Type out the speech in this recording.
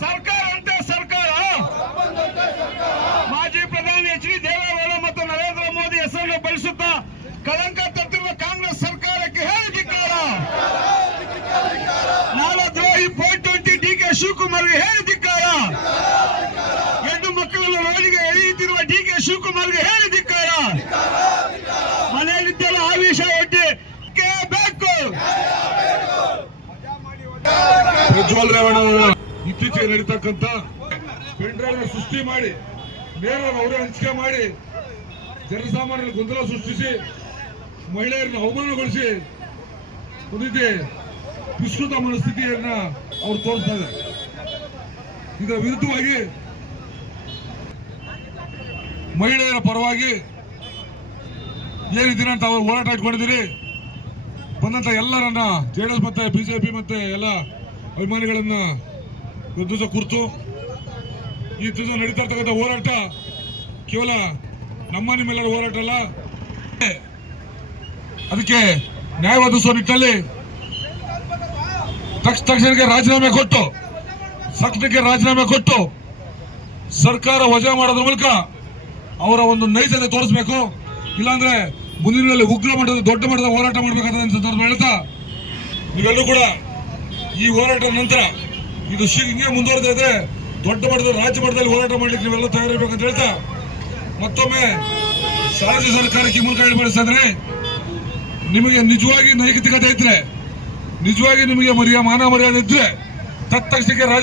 ಸರ್ಕಾರ ಅಂತ ಸರ್ಕಾರ. ಮಾಜಿ ಪ್ರಧಾನಿ ಎಚ್ ಡಿ ದೇವೇಗೌಡ ಮತ್ತು ನರೇಂದ್ರ ಮೋದಿ ಹೆಸರನ್ನು ಬಳಸುತ್ತಾ ಕಳಂಕ ತಟ್ಟಿರುವ ಕಾಂಗ್ರೆಸ್ ಸರ್ಕಾರಕ್ಕೆ ಹೇಳಿದಿಕ್ಕಾರ ನಾಳ ದ್ರೋಹಿ ಫೋರ್ ಟ್ವೆಂಟಿ ಡಿ ಕೆ ಶಿವಕುಮಾರ್ಗೆ ಹೇಳಿದಿಕ್ಕಾರ ಹೆಣ್ಣು ಮಕ್ಕಳನ್ನು ರೋಡಿಗೆ ಎಳೆಯುತ್ತಿರುವ ಡಿ ಕೆ ಶಿವಕುಮಾರ್ಗೆ ಹೇಳಿದಿಕ್ಕಾರ ಪ್ರಜ್ವಲ್ ರೇವಣ್ಣ ಅವರ ಇತ್ತೀಚೆಗೆ ನಡೀತಕ್ಕಂತ ಪೆಂಡ್ರೈವ್ ಸೃಷ್ಟಿ ಮಾಡಿ, ನೇರ ಅವರೇ ಹಂಚಿಕೆ ಮಾಡಿ, ಜನಸಾಮಾನ್ಯರ ಗೊಂದಲ ಸೃಷ್ಟಿಸಿ, ಮಹಿಳೆಯರನ್ನ ಅವಮಾನಗೊಳಿಸಿ ಒಂದು ರೀತಿ ವಿಸ್ತೃತ ಮನಸ್ಥಿತಿಯನ್ನ ಅವ್ರು ತೋರಿಸ್ತಾ ಇದ್ದಾರೆ. ಇದರ ವಿರುದ್ಧವಾಗಿ ಮಹಿಳೆಯರ ಪರವಾಗಿ ಏನಿದ್ದೀರ ಅಂತ ಅವರು ಹೋರಾಟ ಇಟ್ಕೊಂಡಿದ್ದೀರಿ. ಬಂದಂತ ಎಲ್ಲರನ್ನ ಜೆಡಿಎಸ್ ಮತ್ತೆ ಬಿಜೆಪಿ ಮತ್ತೆ ಎಲ್ಲ ಅಭಿಮಾನಿಗಳನ್ನ ದಿವಸ ಕುರಿತು. ಈ ದಿವಸ ನಡೀತಾ ಇರ್ತಕ್ಕಂಥ ಹೋರಾಟ ಕೇವಲ ನಮ್ಮ ನಿಮ್ಮೆಲ್ಲರ ಹೋರಾಟ ಅಲ್ಲ. ಅದಕ್ಕೆ ನ್ಯಾಯ ಒದಗಿಸುವ ನಿಟ್ಟಿನಲ್ಲಿ ತಕ್ಷ ತಕ್ಷಣಕ್ಕೆ ರಾಜೀನಾಮೆ ಕೊಟ್ಟು ಸಕ್ಷಣಕ್ಕೆ ರಾಜೀನಾಮೆ ಕೊಟ್ಟು ಸರ್ಕಾರ ವಜಾ ಮಾಡೋದ್ರ ಮೂಲಕ ಅವರ ಒಂದು ನೈಜತೆ ತೋರಿಸ್ಬೇಕು. ಇಲ್ಲಾಂದ್ರೆ ಮುಂದಿನ ಉಗ್ರ ಮಟ್ಟದ ದೊಡ್ಡ ಮಟ್ಟದ ಹೋರಾಟ ಮಾಡಬೇಕಾದ ಸಂದರ್ಭ ಹೇಳ್ತಾ ನೀವೆಲ್ಲರೂ ಕೂಡ ಈ ಹೋರಾಟದ ನಂತರ ಇದು ಹಿಂಗೆ ಮುಂದುವರೆದ ಇದ್ರೆ ದೊಡ್ಡ ಮಟ್ಟದ ರಾಜ್ಯ ಮಟ್ಟದಲ್ಲಿ ಹೋರಾಟ ಮಾಡ್ಲಿಕ್ಕೆ ನೀವೆಲ್ಲ ಅಂತ ಹೇಳ್ತಾ, ಮತ್ತೊಮ್ಮೆ ರಾಜ್ಯ ಸರ್ಕಾರಕ್ಕೆ ಮೂಲಕ ಹೇಳಿಸ್ತಾ ನಿಮಗೆ ನಿಜವಾಗಿ ನೈತಿಕತೆ ಇದ್ರೆ, ನಿಜವಾಗಿ ನಿಮಗೆ ಮರ್ಯಾ ಮಾನ ಮರ್ಯಾದೆ ಇದ್ರೆ, ತತ್ಕ್ಷಣಕ್ಕೆ ರಾಜ್ಯ